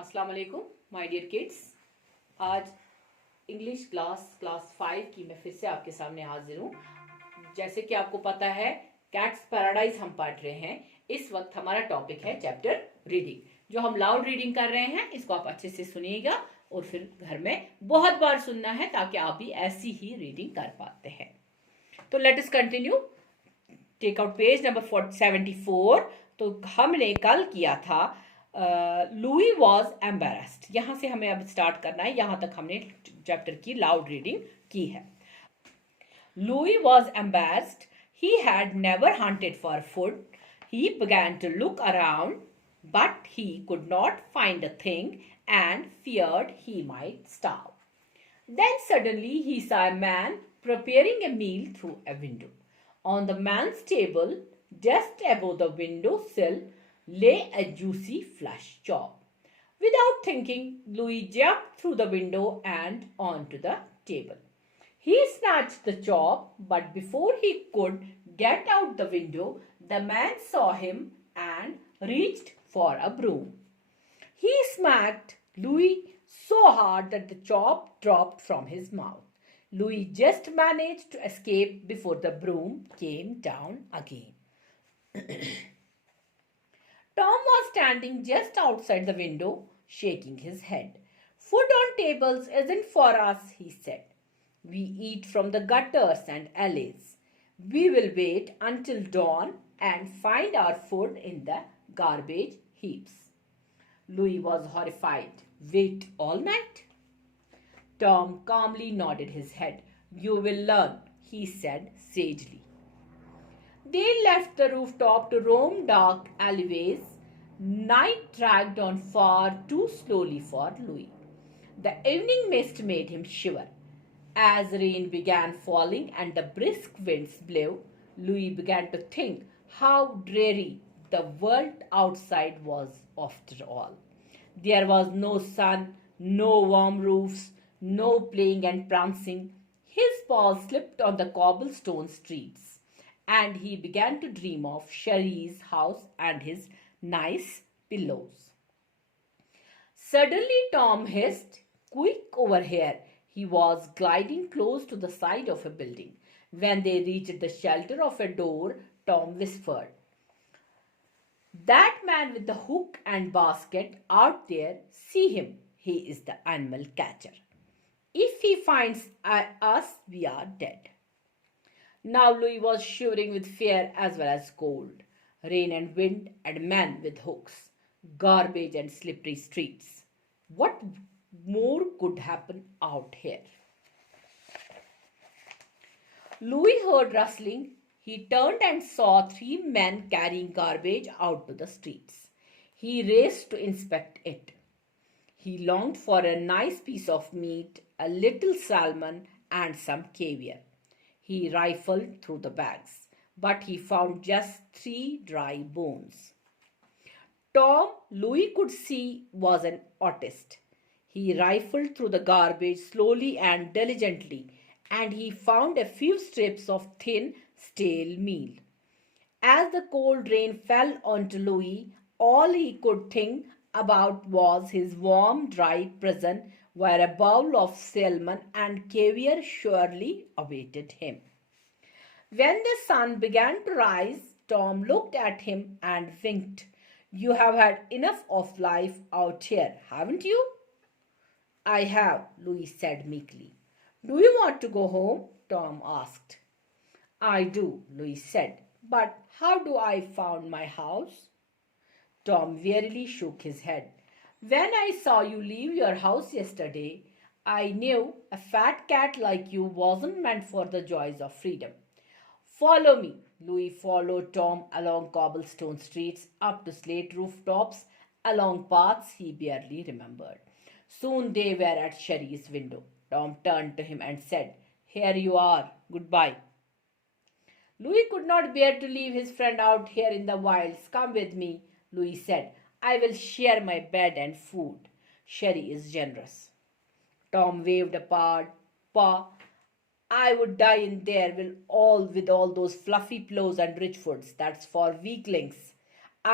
अस्सलाम वालेकुम my dear kids. आज इंग्लिश क्लास 5 की मैं फिर से आपके सामने हाजिर हूँ। जैसे कि आपको पता है कैट्स पैराडाइज हम पढ़ रहे हैं। इस वक्त हमारा टॉपिक है चैप्टर रीडिंग, जो हम लाउड रीडिंग कर रहे हैं। इसको आप अच्छे से सुनिएगा और फिर घर में बहुत बार सुनना है ताकि आप भी ऐसी ही रीडिंग कर पाते हैं। तो let us continue. Take out page number 74। तो हमने कल किया था लुई वॉज एम्बेरस्ड। यहां से हमें अब स्टार्ट करना है। यहां तक हमने चैप्टर की लाउड रीडिंग की है। Louis was embarrassed. He had never hunted for food. He began to look around, but he could not find a thing and feared he might starve. Then suddenly he saw a man preparing a meal through a window. On the man's table, just above the window sill, lay a juicy flesh chop. Without thinking, Louis jumped through the window and onto the table. He snatched the chop, but before he could get out the window, the man saw him and reached for a broom. He smacked Louis so hard that the chop dropped from his mouth. Louis just managed to escape before the broom came down again. Tom was standing just outside the window, shaking his head. Food on tables isn't for us, he said. We eat from the gutters and alleys. We will wait until dawn and find our food in the garbage heaps. Louis was horrified. Wait all night? Tom calmly nodded his head. You will learn, he said sagely. They left the rooftop to roam dark alleyways. Night dragged on far too slowly for Louis. The evening mist made him shiver. As rain began falling and the brisk winds blew, Louis began to think how dreary the world outside was after all. There was no sun, no warm roofs, no playing and prancing. His paws slipped on the cobblestone streets, and he began to dream of Sherry's house and his nice pillows. Suddenly Tom hissed, "Quick over here!" He was gliding close to the side of a building. When they reached the shelter of a door, Tom whispered, "That man with the hook and basket out there, see him. He is the animal catcher. If he finds us, we are dead." Now Louis was shivering with fear as well as cold. Rain and wind and men with hooks, garbage and slippery streets. What more could happen out here? Louis heard rustling. He turned and saw 3 men carrying garbage out to the streets. He raced to inspect it. He longed for a nice piece of meat, a little salmon, and some caviar. He rifled through the bags, but he found just 3 dry bones. Tom, Louis could see, was an artist. He rifled through the garbage slowly and diligently, and he found a few strips of thin, stale meal. As the cold rain fell onto Louis, all he could think about was his warm, dry prison, where a bowl of salmon and caviar surely awaited him. When the sun began to rise, Tom looked at him and winked. "You have had enough of life out here, haven't you?" "I have," Louis said meekly. "Do you want to go home?" Tom asked. "I do," Louis said. "But how do I find my house?" Tom wearily shook his head. "When I saw you leave your house yesterday, I knew a fat cat like you wasn't meant for the joys of freedom. Follow me." Louis followed Tom along cobblestone streets, up to slate rooftops, along paths he barely remembered. Soon they were at Sherry's window. Tom turned to him and said, "Here you are. Goodbye." Louis could not bear to leave his friend out here in the wilds. "Come with me," Louis said. "I will share my bed and food. Sherry is generous." Tom waved a paw. "I would die in there with all those fluffy pillows and rich foods. That's for weaklings.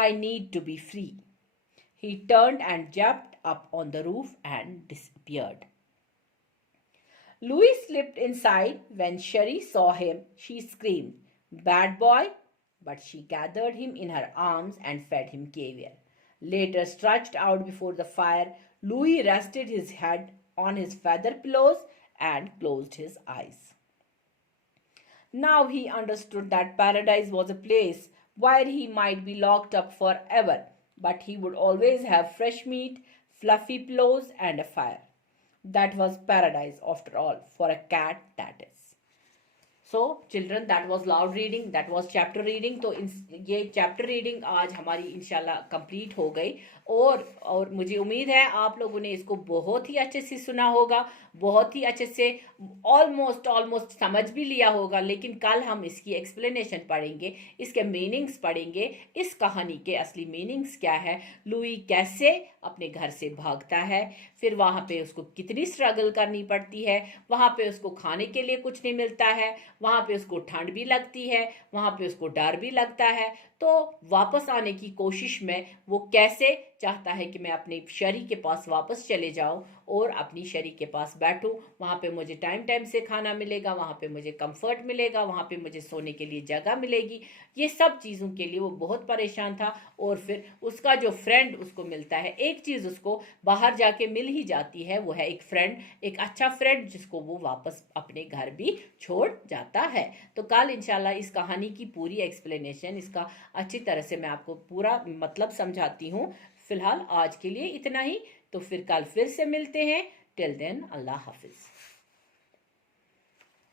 I need to be free." He turned and jumped up on the roof and disappeared. Louis slipped inside. When Sherry saw him, she screamed, "Bad boy!" But she gathered him in her arms and fed him caviar. Later, stretched out before the fire, Louis rested his head on his feather pillows and closed his eyes. Now he understood that paradise was a place where he might be locked up forever, but he would always have fresh meat, fluffy pillows, and a fire. That was paradise after all, for a cat, that is. So children, that was loud reading, that was chapter reading. तो ये chapter reading आज हमारी इंशाल्लाह complete हो गई और मुझे उम्मीद है आप लोगों ने इसको बहुत ही अच्छे से सुना होगा, बहुत ही अच्छे से ऑलमोस्ट समझ भी लिया होगा। लेकिन कल हम इसकी एक्सप्लेनेशन पढ़ेंगे, इसके मीनिंग्स पढ़ेंगे, इस कहानी के असली मीनिंग्स क्या है, लुई कैसे अपने घर से भागता है, फिर वहाँ पे उसको कितनी स्ट्रगल करनी पड़ती है, वहाँ पे उसको खाने के लिए कुछ नहीं मिलता है, वहाँ पे उसको ठंड भी लगती है, वहाँ पे उसको डर भी लगता है। तो वापस आने की कोशिश में वो कैसे चाहता है कि मैं अपने शरी के पास वापस चले जाऊं और अपनी शरी के पास बैठूं, वहाँ पे मुझे टाइम से खाना मिलेगा, वहाँ पे मुझे कंफर्ट मिलेगा, वहाँ पे मुझे सोने के लिए जगह मिलेगी। ये सब चीज़ों के लिए वो बहुत परेशान था। और फिर उसका जो फ्रेंड उसको मिलता है, एक चीज़ उसको बाहर जाके मिल ही जाती है, वो है एक फ्रेंड, एक अच्छा फ्रेंड जिसको वो वापस अपने घर भी छोड़ जाता है। तो कल इंशाल्लाह इस कहानी की पूरी एक्सप्लेनेशन, इसका अच्छी तरह से मैं आपको पूरा मतलब समझाती हूँ। फिलहाल आज के लिए इतना ही, तो फिर कल फिर से मिलते हैं। टिल देन अल्लाह हाफिज।